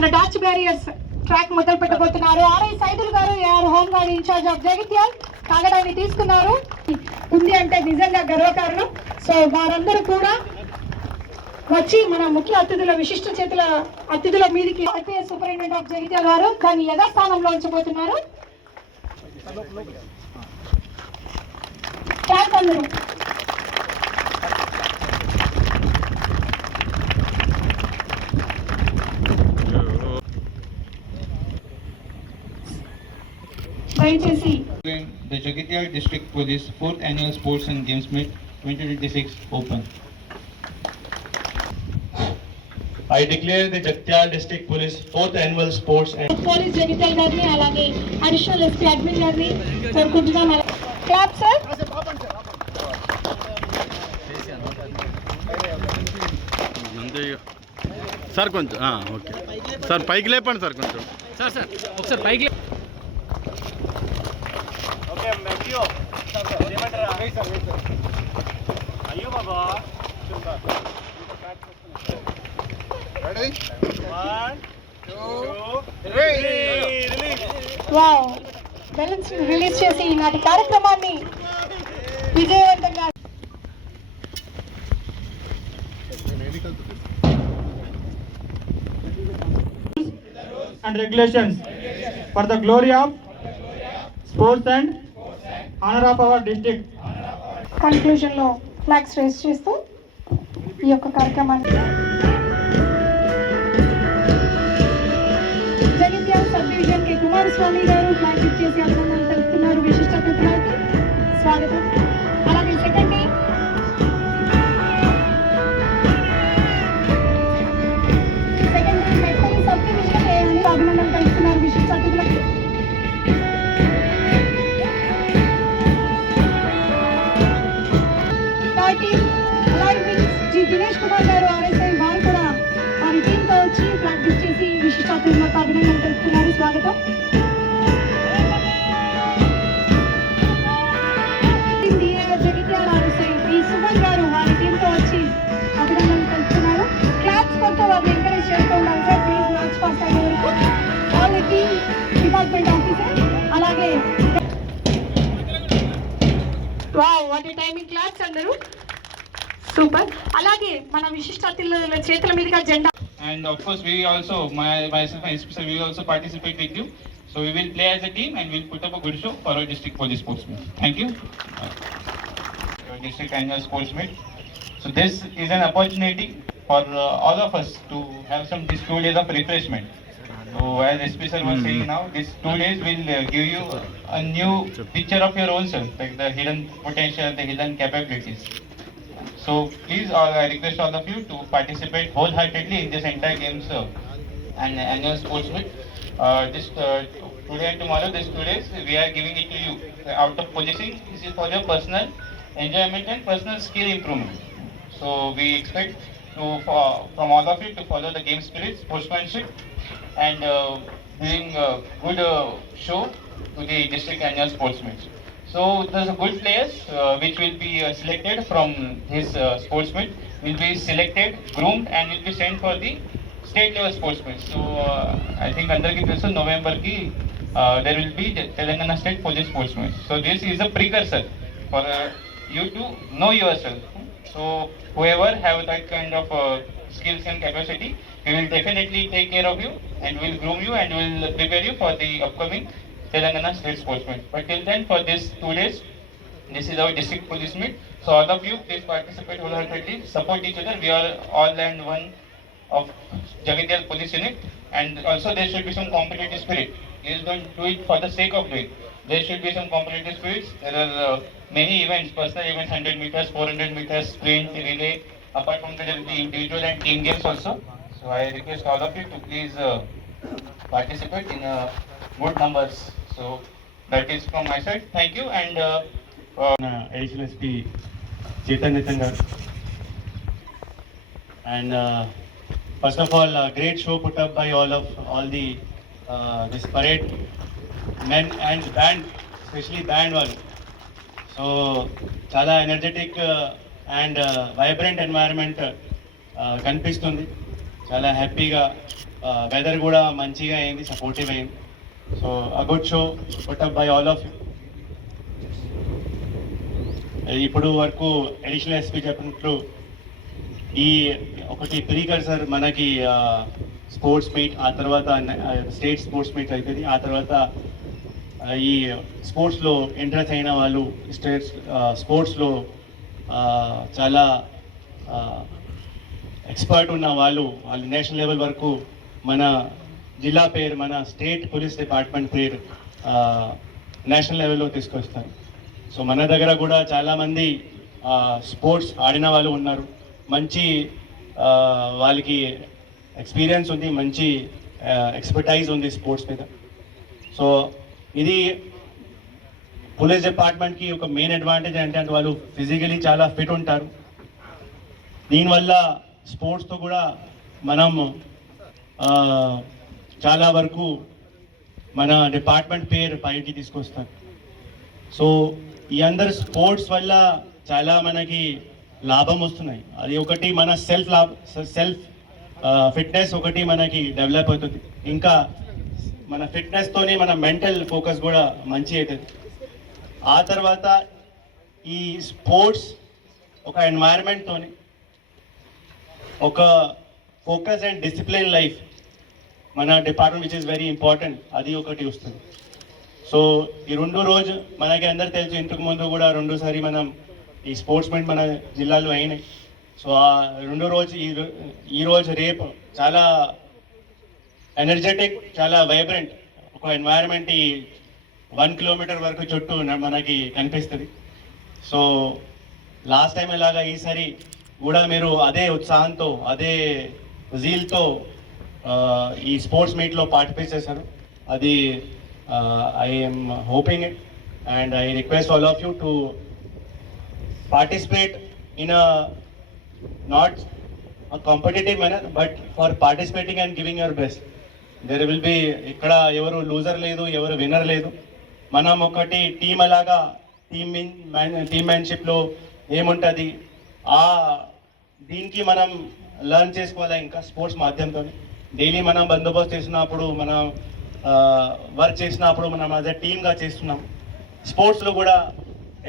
మన Dodge barriers track మొదలు పెట్టబోతున్నారు. ఆర్ఐ సైదుల్ గారు AR home guard incharge of Jagtial కాగడాన్ని తీసుకున్నారు. ఉంది అంటే నిజంగా గర్వకారణం. సో వారందరూ కూడా వచ్చి మన ముఖ్య అతిథుల విశిష్ట చేతుల అతిథుల మీదకి ఐపీఎస్ సూపరింటెండెంట్ ఆఫ్ జగిత్యాల వారు దాన్ని యథాస్థానంలో ఉంచబోతున్నారు. అందరూ దయచేసి The Jagatia District Police 4th Annual Sports and Games Meet 2026 open. I declare the Jagatia District Police 4th Annual Sports and Police Jagatia గారిని అలాగే అడిషనల్ ఎస్పీ అడ్మిన్ గారిని కోరుకుంటున్నాం. Clap sir. సార్ కొంచెం ఓకే సార్ పైకి లేపండి సార్ కొంచెం sir sir ఒకసారి పైకి అయ్యో బాబా వావ్ బెలూన్స్ రిలీజ్ చేసి ఈనాటి కార్యక్రమాన్ని విజయవంతంగా and regulations for the glory of sports and honor of our district. Conclusion లో ఫ్లాగ్స్ రేస్ చేస్తూ ఈ యొక్క కార్యక్రమాన్ని Jagtial sub division K Kumaraswamy గారు ఫ్లాగ్ ఇచ్చేసి అభినందనలు తెలుపుతున్నారు. విశిష్ట అతిథులకు స్వాగతం. అలాగే second day Metpally sub division అభినందనలు తెలుపుతున్నారు విశిష్ట అతిథులకు. దినేష్ కుమార్ గారు ఆర్ఎస్ఐ వారు కూడా వారి టీంతో వచ్చి ప్రాక్టీస్ చేసి విశిష్ట అతిథులకు అభినందనలు తెలుపుతున్నారు. స్వాగతం. జగిత్యాల ఆర్ఎస్ఐ పి సుమన్ గారు వారి టీంతో వచ్చి అభినందనలు తెలుపుతున్నారు. క్లాప్స్ కొడుతూ వారిని ఎంకరేజ్ చేస్తూ ఉండాలి సార్. ప్లీజ్ మ్యాచ్ పాస్ అయ్యే వరకు వాళ్ళ టీమ్ డిపార్ట్మెంట్ ఆఫీసర్ అలాగే wow what a timing claps అందరూ సూపర్. అలాగే మన విశిష్ట అతిథుల చేతుల మీదుగా జెండా. And of course we also myself and SPC we will also participate with you. So we will play as a team and we'll put up a good show for our district police sports meet. Thank you. Our district annual sports meet. So this is an opportunity for all of us to have these 2 days of refreshment. So as SP sir was saying now, these 2 days will give you a new picture of your own self, like the hidden potential, the hidden capabilities. So please, I request all of you to participate wholeheartedly in this entire games and annual sports meet. Today and tomorrow, these 2 days, we are giving it to you. Out of policing, this is for your personal enjoyment and personal skill improvement. So we expect from all of you to follow the game spirit, sportsmanship, and doing a good show to the district annual sports meet. So there's a good players which will be selected from his sports meet, will be selected, groomed and will be sent for the state level sports meet. So I think andarki telusu November ki there will be the Telangana State Police Sports Meet. So this is a precursor for you to know yourself. So whoever have that kind of skills and capacity, we will definitely take care of you and will groom you and will prepare you for the upcoming Telangana State Sports Meet. But till then, for these 2 days, this is our district police meet. So all of you, please participate wholeheartedly, support each other. We are all and one of Jagatia Police Unit, and also there should be some competitive spirit. You don't do it for the sake of doing. There should be some competitive spirits. There are many events, personal events, 100 meters, 400 meters, sprint, relay. Apart from that, there will be individual and team games also. So I request all of you to please participate in good numbers. So that is from my side. Thank you. And additional SP Chaitanya Chandra. And first of all, great show put up by all the this parade men and band, especially band one. So chala energetic and vibrant environment కనిపిస్తుంది. చాలా హ్యాపీగా వెదర్ కూడా మంచిగా అయింది, సపోర్టివ్ అయింది. So a good show put up by all of you. ఇప్పుడు వరకు additional SP చెప్పినట్లు ఈ ఒకటి ప్రీకర్సర్ మనకి స్పోర్ట్స్ మీట్, ఆ తర్వాత స్టేట్ స్పోర్ట్స్ మీట్ అవుతుంది. ఆ తర్వాత ఈ స్పోర్ట్స్లో ఇంట్రెస్ట్ అయిన వాళ్ళు స్పోర్ట్స్లో చాలా ఎక్స్పర్ట్ ఉన్న వాళ్ళు నేషనల్ లెవెల్ వరకు మన జిల్లా పేరు, మన స్టేట్ పోలీస్ డిపార్ట్మెంట్ పేరు నేషనల్ లెవెల్లో తీసుకొస్తారు. సో మన దగ్గర కూడా చాలామంది స్పోర్ట్స్ ఆడిన వాళ్ళు ఉన్నారు. మంచి వాళ్ళకి ఎక్స్పీరియన్స్ ఉంది, మంచి ఎక్స్పర్టైజ్ ఉంది స్పోర్ట్స్ మీద. సో ఇది పోలీస్ డిపార్ట్మెంట్కి ఒక మెయిన్ అడ్వాంటేజ్ ఏంటంటే వాళ్ళు ఫిజికలీ చాలా ఫిట్ ఉంటారు. దీనివల్ల స్పోర్ట్స్తో కూడా మనం చాలా వరకు మన డిపార్ట్మెంట్ పేరు పైకి తీసుకొస్తాం. సో ఈ అందరు స్పోర్ట్స్ వల్ల చాలా మనకి లాభం వస్తున్నాయి. అది ఒకటి మన సెల్ఫ్ ఫిట్నెస్ ఒకటి మనకి డెవలప్ అవుతుంది. ఇంకా మన ఫిట్నెస్తోనే మన మెంటల్ ఫోకస్ కూడా మంచి అవుతుంది. ఆ తర్వాత ఈ స్పోర్ట్స్ ఒక ఎన్వైరన్మెంట్తోని ఒక ఫోకస్ అండ్ డిసిప్లిన్ లైఫ్ మన department which is very important, అది ఒకటి వస్తుంది. సో ఈ 2 రోజు మనకి అందరు తెలుసు, ఇంతకు ముందు కూడా 2సారి మనం ఈ స్పోర్ట్స్ మీట్ మన జిల్లాలో అయినాయి. సో ఆ 2 రోజు ఈ రోజు రేపు చాలా ఎనర్జెటిక్, చాలా వైబ్రెంట్ ఒక ఎన్వైరన్మెంట్ ఈ 1 కిలోమీటర్ వరకు చుట్టూ మనకి కనిపిస్తుంది. సో లాస్ట్ టైం ఎలాగా ఈసారి కూడా మీరు అదే ఉత్సాహంతో, అదే జీల్తో ఈ స్పోర్ట్స్ మీట్లో పార్టిసిపేట్ చేశారు. అది I'm hoping it and I request all of you to participate in not competitive manner but for participating and giving your best. There will be ఇక్కడ ఎవరు లూజర్ లేదు, ఎవరు విన్నర్ లేదు. మనం ఒకటి టీం అలాగా టీమ్ మ్యాన్షిప్లో ఏముంటుంది దీనికి మనం లర్న్ చేసుకోవాలి. ఇంకా స్పోర్ట్స్ మాధ్యమంతో డైలీ మనం బందోబస్తు చేసినప్పుడు, మనం వర్క్ చేసినప్పుడు మనం అదే టీమ్గా చేస్తున్నాం. స్పోర్ట్స్లో కూడా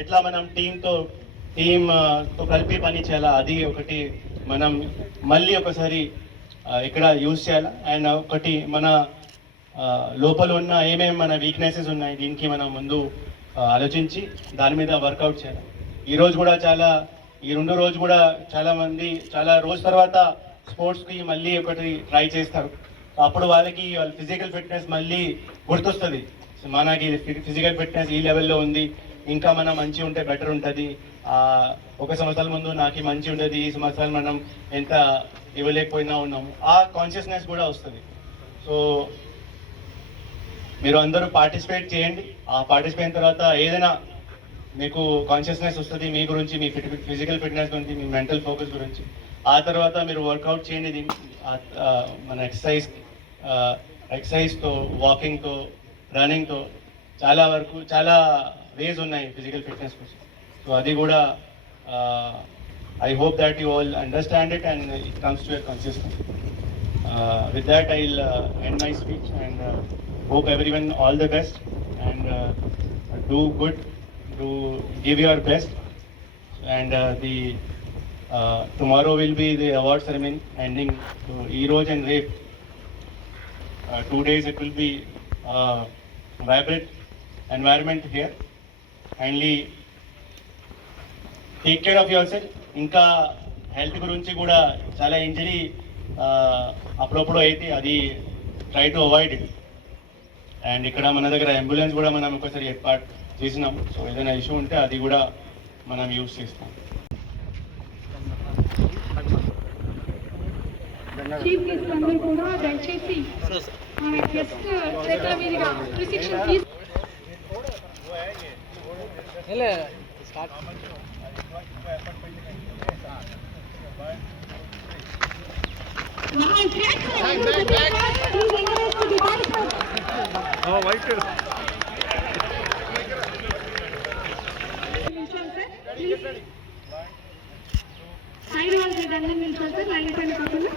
ఎట్లా మనం టీంతో కలిపి పని చేయాలా, అది ఒకటి మనం మళ్ళీ ఒకసారి ఇక్కడ యూజ్ చేయాలి. అండ్ ఒకటి మన లోపల ఉన్న ఏమేమి మన వీక్నెసెస్ ఉన్నాయి దీనికి మనం ముందు ఆలోచించి దాని మీద వర్కౌట్ చేయాలి. ఈరోజు కూడా ఈ 2 రోజు కూడా చాలామంది చాలా రోజు తర్వాత స్పోర్ట్స్కి మళ్ళీ ఒకటి ట్రై చేస్తారు. అప్పుడు వాళ్ళ ఫిజికల్ ఫిట్నెస్ మళ్ళీ గుర్తొస్తుంది. మనకి ఫిజికల్ ఫిట్నెస్ ఈ లెవెల్లో ఉంది, ఇంకా మనం మంచి ఉంటే బెటర్ ఉంటుంది. 1 సంవత్సరాల ముందు నాకు మంచి ఉండేది, ఈ సంవత్సరాలు మనం ఎంత ఇవ్వలేకపోయినా ఉన్నాము, ఆ కాన్షియస్నెస్ కూడా వస్తుంది. సో మీరు అందరూ పార్టిసిపేట్ చేయండి. ఆ పార్టిసిపేట్ అయిన తర్వాత ఏదైనా మీకు కాన్షియస్నెస్ వస్తుంది మీ గురించి, మీ ఫిజికల్ ఫిట్నెస్ గురించి, మీ మెంటల్ ఫోకస్ గురించి. ఆ తర్వాత మీరు వర్కౌట్ చేయండి. మన ఎక్సర్సైజ్తో, వాకింగ్తో, రన్నింగ్తో చాలా వరకు చాలా వేస్ ఉన్నాయి ఫిజికల్ ఫిట్నెస్ కోసం. సో అది కూడా I hope that you all understand it and it comes to your consciousness. With that I will end my speech and hope everyone all the best and do good, do give your best. And tomorrow will be the award ceremony ending to Eroj and Rape. 2 days it will be vibrant environment here. Kindly take care of yourself. ఇంకా హెల్త్ గురించి కూడా చాలా ఇంజరీ అప్పుడప్పుడు అయితే అది try to avoid it. And ఇక్కడ మన దగ్గర అంబులెన్స్ కూడా మనం ఒకసారి ఏర్పాటు చేసినాం. సో ఏదైనా ఇష్యూ ఉంటే అది కూడా మనం యూజ్ చేస్తాం. చీఫ్ గెస్ట్ అందరూ కూడా దయచేసి మన గెస్ట్ చేతుల మీదుగా రిసెప్షన్ తీసు సైడ్ వాళ్ళు దండం నిలిచారు సార్, లైన్ పైన కాకుండా